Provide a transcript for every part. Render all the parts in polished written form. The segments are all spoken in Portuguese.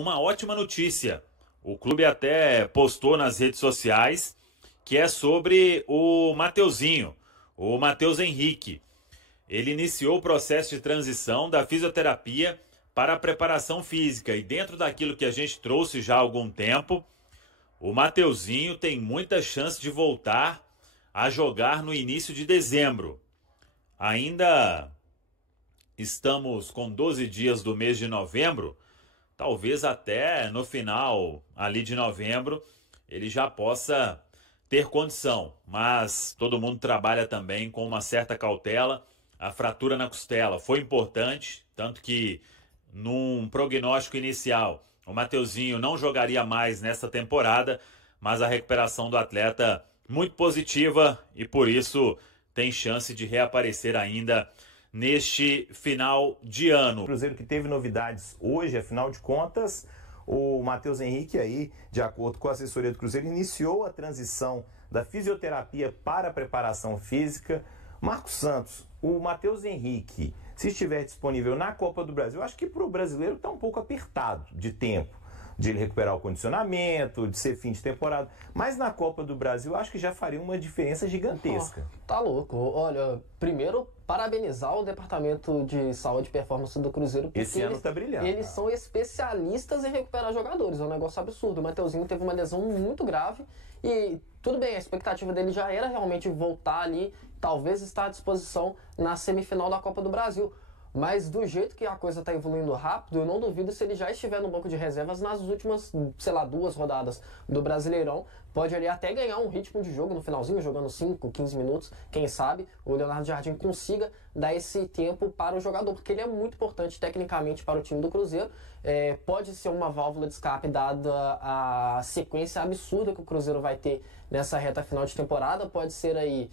uma ótima notícia. O clube até postou nas redes sociais que é sobre o Mateuzinho, o Matheus Henrique. Ele iniciou o processo de transição da fisioterapia para a preparação física e dentro daquilo que a gente trouxe já há algum tempo, o Mateuzinho tem muita chance de voltar a jogar no início de dezembro. Ainda estamos com 12 dias do mês de novembro, talvez até no final ali de novembro ele já possa ter condição, mas todo mundo trabalha também com uma certa cautela. A fratura na costela foi importante, tanto que num prognóstico inicial o Mateuzinho não jogaria mais nessa temporada, mas a recuperação do atleta muito positiva e por isso tem chance de reaparecer ainda neste final de ano. O Cruzeiro que teve novidades hoje, afinal de contas, o Matheus Henrique aí, de acordo com a assessoria do Cruzeiro, iniciou a transição da fisioterapia para a preparação física. Marcos Santos, o Matheus Henrique, se estiver disponível na Copa do Brasil, acho que para o brasileiro está um pouco apertado de tempo, de ele recuperar o condicionamento, de ser fim de temporada. Mas na Copa do Brasil, acho que já faria uma diferença gigantesca. Tá louco. Olha, primeiro, parabenizar o Departamento de Saúde e Performance do Cruzeiro. Porque esse ano tá brilhando. Eles são especialistas em recuperar jogadores. É um negócio absurdo. O Mateuzinho teve uma lesão muito grave e tudo bem, a expectativa dele já era realmente voltar ali, talvez estar à disposição na semifinal da Copa do Brasil. Mas do jeito que a coisa está evoluindo rápido, eu não duvido se ele já estiver no banco de reservas nas últimas, 2 rodadas do Brasileirão. Pode ali até ganhar um ritmo de jogo no finalzinho, jogando 5, 15 minutos. Quem sabe o Leonardo Jardim consiga dar esse tempo para o jogador, porque ele é muito importante tecnicamente para o time do Cruzeiro. Pode ser uma válvula de escape dada a sequência absurda que o Cruzeiro vai ter nessa reta final de temporada. Pode ser aí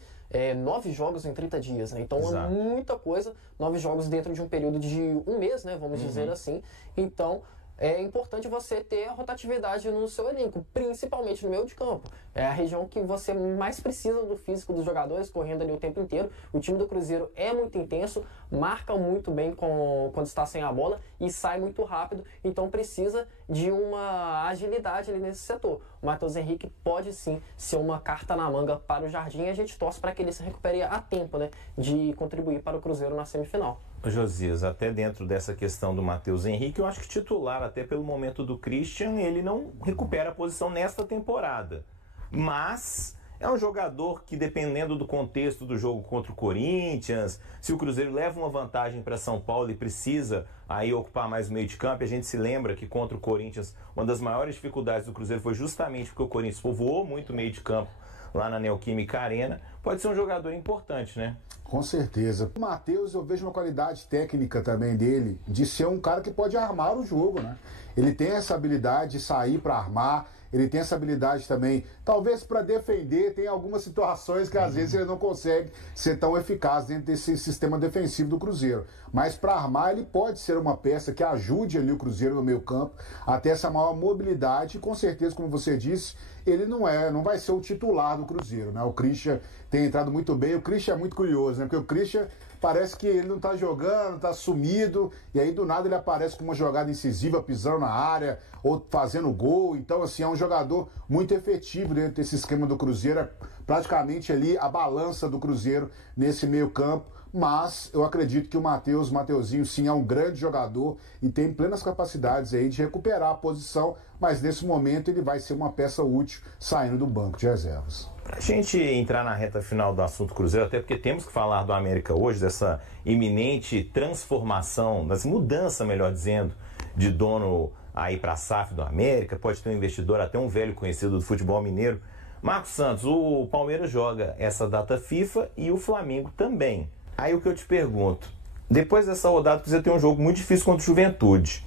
9 jogos em 30 dias, né? Então Exato. É muita coisa, 9 jogos dentro de um período de um mês, né? Vamos dizer assim. Então é importante você ter a rotatividade no seu elenco, principalmente no meio de campo. É a região que você mais precisa do físico dos jogadores, correndo ali o tempo inteiro. O time do Cruzeiro é muito intenso, marca muito bem quando está sem a bola e sai muito rápido, então precisa de uma agilidade ali nesse setor. O Matheus Henrique pode sim ser uma carta na manga para o Jardim e a gente torce para que ele se recupere a tempo, né, de contribuir para o Cruzeiro na semifinal. Josias, até dentro dessa questão do Matheus Henrique, eu acho que titular, até pelo momento do Christian, ele não recupera a posição nesta temporada. Mas é um jogador que, dependendo do contexto do jogo contra o Corinthians, se o Cruzeiro leva uma vantagem para São Paulo e precisa aí ocupar mais o meio de campo, a gente se lembra que contra o Corinthians, uma das maiores dificuldades do Cruzeiro foi justamente porque o Corinthians povoou muito o meio de campo lá na Neoquímica Arena. Pode ser um jogador importante, né? Com certeza. O Matheus, eu vejo uma qualidade técnica também dele, de ser um cara que pode armar o jogo, né? Ele tem essa habilidade de sair para armar, ele tem essa habilidade também, talvez para defender, tem algumas situações que às vezes ele não consegue ser tão eficaz dentro desse sistema defensivo do Cruzeiro. Mas para armar ele pode ser uma peça que ajude ali o Cruzeiro no meio campo, até essa maior mobilidade e com certeza, como você disse, ele não vai ser o titular do Cruzeiro, né? O Christian tem entrado muito bem, o Christian é muito curioso, né? Porque o Christian parece que ele não tá jogando, tá sumido, e aí do nada ele aparece com uma jogada incisiva, pisando na área, ou fazendo gol. Então, assim, é um jogador muito efetivo dentro desse esquema do Cruzeiro, é praticamente ali a balança do Cruzeiro nesse meio campo. Mas eu acredito que o Mateuzinho sim é um grande jogador e tem plenas capacidades aí de recuperar a posição, mas nesse momento ele vai ser uma peça útil saindo do banco de reservas. Para a gente entrar na reta final do assunto Cruzeiro, até porque temos que falar do América hoje, dessa iminente transformação, dessa mudança, melhor dizendo, de dono aí para a SAF do América, pode ter um investidor, até um velho conhecido do futebol mineiro. Marcos Santos, o Palmeiras joga essa data FIFA e o Flamengo também. Aí o que eu te pergunto, depois dessa rodada o Cruzeiro tem um jogo muito difícil contra o Juventude.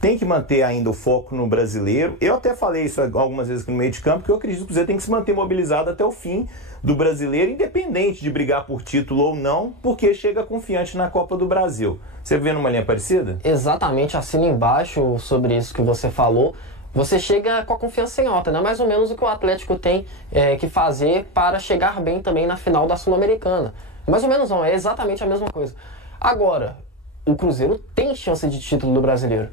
Tem que manter ainda o foco no brasileiro. Eu até falei isso algumas vezes aqui no meio de campo, que eu acredito que o Cruzeiro tem que se manter mobilizado até o fim do brasileiro, independente de brigar por título ou não, porque chega confiante na Copa do Brasil. Você vê numa linha parecida? Exatamente, assino embaixo sobre isso que você falou. Você chega com a confiança em alta, né? Mais ou menos o que o Atlético tem que fazer para chegar bem também na final da Sul-Americana. Mais ou menos não, é exatamente a mesma coisa. Agora, o Cruzeiro tem chance de título do brasileiro.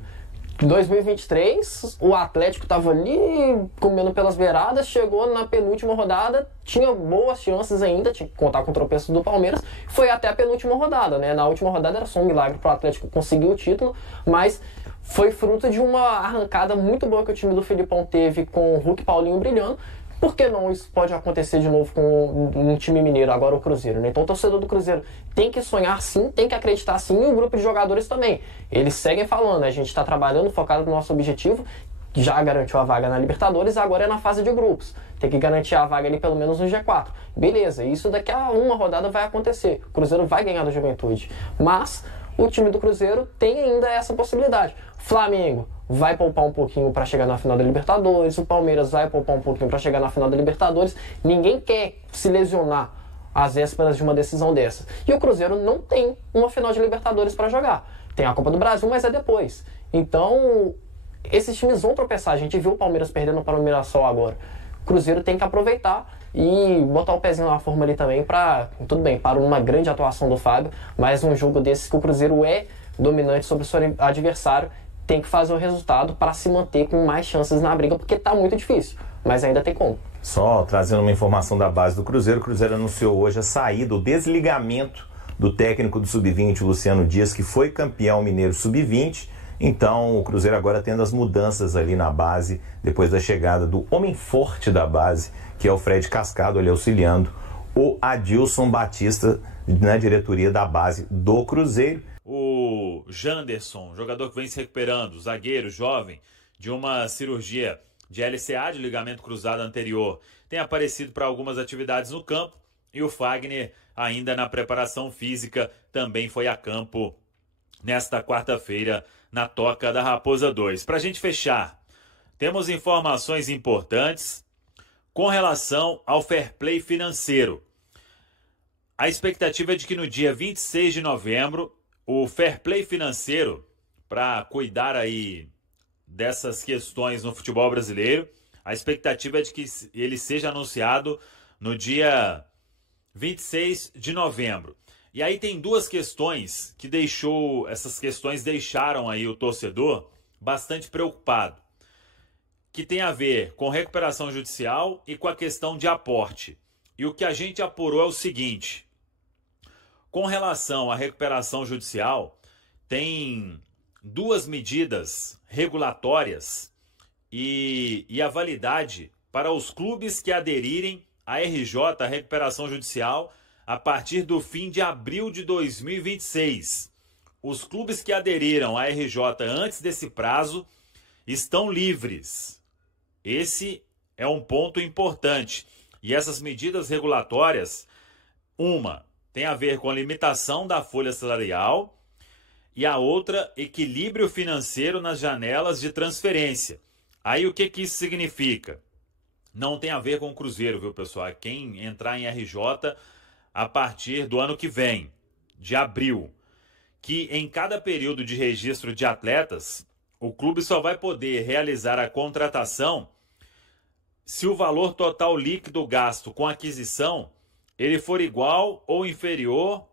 Em 2023, o Atlético estava ali comendo pelas beiradas, chegou na penúltima rodada, tinha boas chances ainda, tinha que contar com o tropeço do Palmeiras, foi até a penúltima rodada, né? Na última rodada era só um milagre para o Atlético conseguir o título, mas foi fruto de uma arrancada muito boa que o time do Filipão teve com o Hulk e Paulinho brilhando. Por que não isso pode acontecer de novo com um time mineiro, agora o Cruzeiro, né? Então o torcedor do Cruzeiro tem que sonhar sim, tem que acreditar sim, e o grupo de jogadores também. Eles seguem falando, a gente está trabalhando, focado no nosso objetivo, já garantiu a vaga na Libertadores, agora é na fase de grupos. Tem que garantir a vaga ali pelo menos no G4. Beleza, isso daqui a uma rodada vai acontecer. O Cruzeiro vai ganhar do Juventude. Mas o time do Cruzeiro tem ainda essa possibilidade. Flamengo vai poupar um pouquinho para chegar na final da Libertadores, o Palmeiras vai poupar um pouquinho para chegar na final da Libertadores. Ninguém quer se lesionar às vésperas de uma decisão dessa. E o Cruzeiro não tem uma final de Libertadores para jogar. Tem a Copa do Brasil, mas é depois. Então, esses times vão tropeçar. A gente viu o Palmeiras perdendo para o Mirassol agora. O Cruzeiro tem que aproveitar e botar o pezinho na forma ali também para, tudo bem, para uma grande atuação do Fábio, mas um jogo desses que o Cruzeiro é dominante sobre o seu adversário, tem que fazer o resultado para se manter com mais chances na briga, porque está muito difícil, mas ainda tem como. Só trazendo uma informação da base do Cruzeiro, o Cruzeiro anunciou hoje a saída, o desligamento do técnico do Sub-20, Luciano Dias, que foi campeão mineiro Sub-20. Então o Cruzeiro agora tendo as mudanças ali na base, depois da chegada do homem forte da base, que é o Fred Cascado, ali auxiliando o Adilson Batista na diretoria da base do Cruzeiro. O Janderson, jogador que vem se recuperando, zagueiro jovem, de uma cirurgia de LCA, de ligamento cruzado anterior, tem aparecido para algumas atividades no campo, e o Fagner, ainda na preparação física, também foi a campo nesta quarta-feira na Toca da Raposa 2. Para a gente fechar, temos informações importantes com relação ao fair play financeiro. A expectativa é de que no dia 26 de novembro, o fair play financeiro, para cuidar aí dessas questões no futebol brasileiro, a expectativa é de que ele seja anunciado no dia 26 de novembro. E aí tem duas questões que essas questões deixaram aí o torcedor bastante preocupado, que tem a ver com recuperação judicial e com a questão de aporte. E o que a gente apurou é o seguinte: com relação à recuperação judicial, tem duas medidas regulatórias e a validade para os clubes que aderirem à RJ, a recuperação judicial, a partir do fim de abril de 2026. Os clubes que aderiram à RJ antes desse prazo estão livres. Esse é um ponto importante. E essas medidas regulatórias, uma tem a ver com a limitação da folha salarial e a outra, equilíbrio financeiro nas janelas de transferência. Aí o que isso significa? Não tem a ver com o Cruzeiro, viu, pessoal? Quem entrar em RJ a partir do ano que vem, de abril, que em cada período de registro de atletas, o clube só vai poder realizar a contratação se o valor total líquido gasto com aquisição ele for igual ou inferior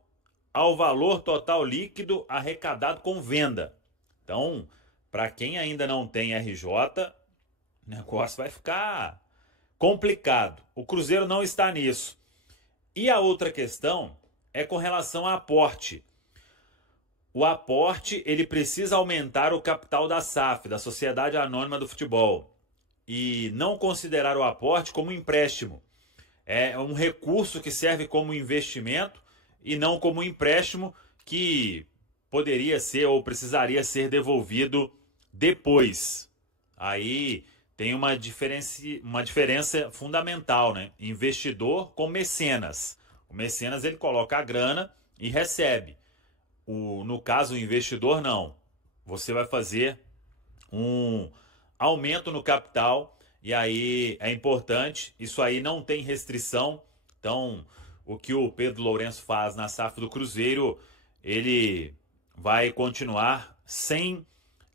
ao valor total líquido arrecadado com venda. Então, para quem ainda não tem RJ, o negócio vai ficar complicado. O Cruzeiro não está nisso. E a outra questão é com relação ao aporte. O aporte, ele precisa aumentar o capital da SAF, da Sociedade Anônima do Futebol, e não considerar o aporte como empréstimo. É um recurso que serve como investimento e não como empréstimo que poderia ser ou precisaria ser devolvido depois. Aí tem uma diferença fundamental, né? Investidor com mecenas. O mecenas ele coloca a grana e recebe. No caso, o investidor não. Você vai fazer um aumento no capital e aí é importante. Isso aí não tem restrição. Então, o que o Pedro Lourenço faz na SAF do Cruzeiro, ele vai continuar sem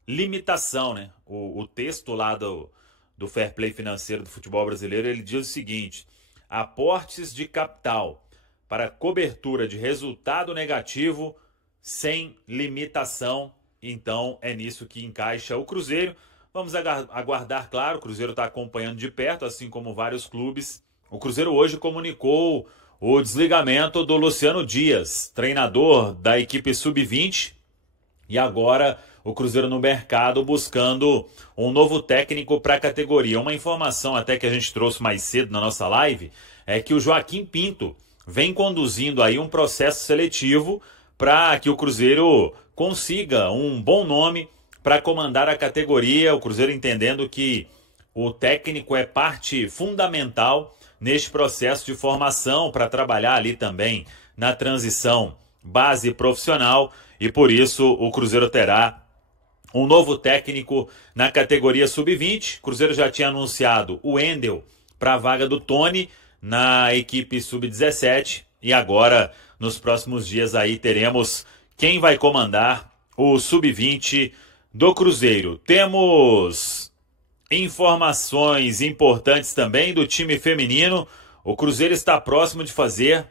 limitação, né? O texto lá do Fair Play financeiro do futebol brasileiro, ele diz o seguinte: aportes de capital para cobertura de resultado negativo sem limitação Então é nisso que encaixa o Cruzeiro. Vamos aguardar, claro, o Cruzeiro está acompanhando de perto, assim como vários clubes. O Cruzeiro hoje comunicou o desligamento do Luciano Dias, treinador da equipe Sub-20, e agora o Cruzeiro no mercado buscando um novo técnico para a categoria. Uma informação até que a gente trouxe mais cedo na nossa live é que o Joaquim Pinto vem conduzindo aí um processo seletivo para que o Cruzeiro consiga um bom nome para comandar a categoria. O Cruzeiro entendendo que o técnico é parte fundamental neste processo de formação para trabalhar ali também na transição base profissional, e por isso o Cruzeiro terá um novo técnico na categoria Sub-20. O Cruzeiro já tinha anunciado o Wendel para a vaga do Tony na equipe Sub-17, e agora nos próximos dias aí teremos quem vai comandar o Sub-20 do Cruzeiro. Temos informações importantes também do time feminino. O Cruzeiro está próximo de fazer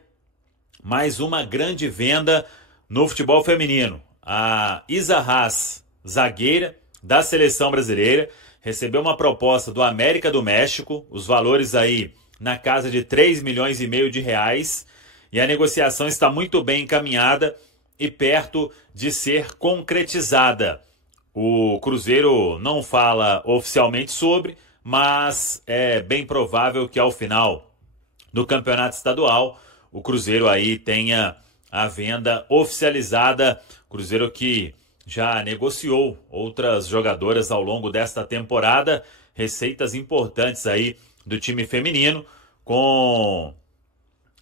mais uma grande venda no futebol feminino. A Isa Haas, zagueira da seleção brasileira, recebeu uma proposta do América do México, os valores aí na casa de 3,5 milhões de reais, e a negociação está muito bem encaminhada e perto de ser concretizada. O Cruzeiro não fala oficialmente sobre, mas é bem provável que ao final do campeonato estadual o Cruzeiro aí tenha a venda oficializada. Cruzeiro que já negociou outras jogadoras ao longo desta temporada, receitas importantes aí do time feminino com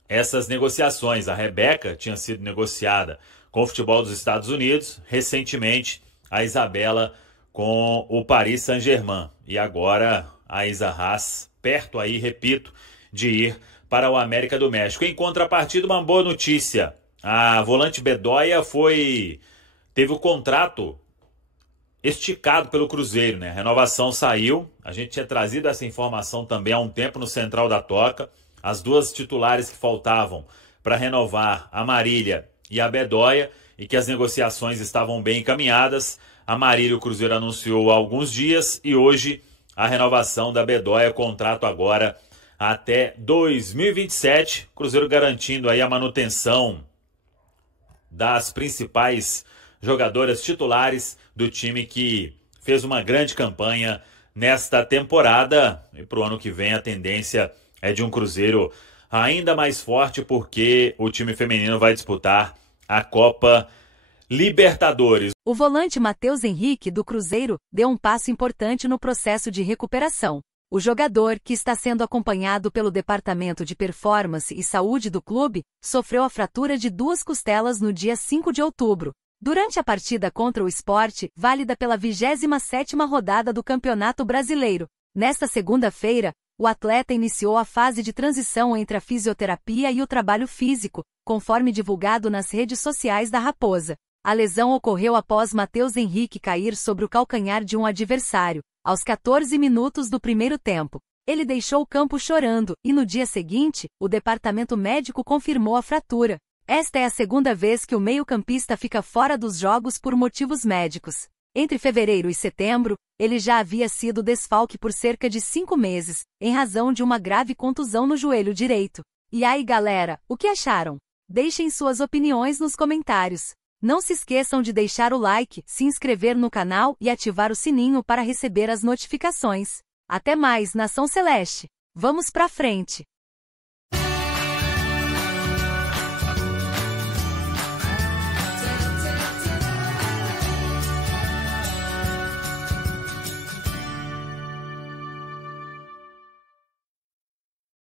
essas negociações. A Rebeca tinha sido negociada com o futebol dos Estados Unidos, recentemente a Isabela com o Paris Saint-Germain, e agora a Isa Haas, perto aí, repito, de ir para o América do México. Em contrapartida, uma boa notícia: a volante Bedoya teve o contrato esticado pelo Cruzeiro, né? A renovação saiu, a gente tinha trazido essa informação também há um tempo no Central da Toca. As duas titulares que faltavam para renovar, a Marília e a Bedoya, e que as negociações estavam bem encaminhadas. A Marília o Cruzeiro anunciou há alguns dias, e hoje a renovação da Bedoya, contrato agora até 2027. Cruzeiro garantindo aí a manutenção das principais jogadoras titulares do time que fez uma grande campanha nesta temporada. E para o ano que vem a tendência é de um Cruzeiro ainda mais forte, porque o time feminino vai disputar a Copa Libertadores. O volante Matheus Henrique, do Cruzeiro, deu um passo importante no processo de recuperação. O jogador, que está sendo acompanhado pelo Departamento de Performance e Saúde do clube, sofreu a fratura de 2 costelas no dia 5 de outubro, durante a partida contra o Sport, válida pela 27ª rodada do Campeonato Brasileiro. Nesta segunda-feira, o atleta iniciou a fase de transição entre a fisioterapia e o trabalho físico, conforme divulgado nas redes sociais da Raposa. A lesão ocorreu após Matheus Henrique cair sobre o calcanhar de um adversário, aos 14 minutos do primeiro tempo. Ele deixou o campo chorando e no dia seguinte, o departamento médico confirmou a fratura. Esta é a segunda vez que o meio-campista fica fora dos jogos por motivos médicos. Entre fevereiro e setembro, ele já havia sido desfalque por cerca de 5 meses, em razão de uma grave contusão no joelho direito. E aí, galera, o que acharam? Deixem suas opiniões nos comentários. Não se esqueçam de deixar o like, se inscrever no canal e ativar o sininho para receber as notificações. Até mais, Nação Celeste! Vamos pra frente!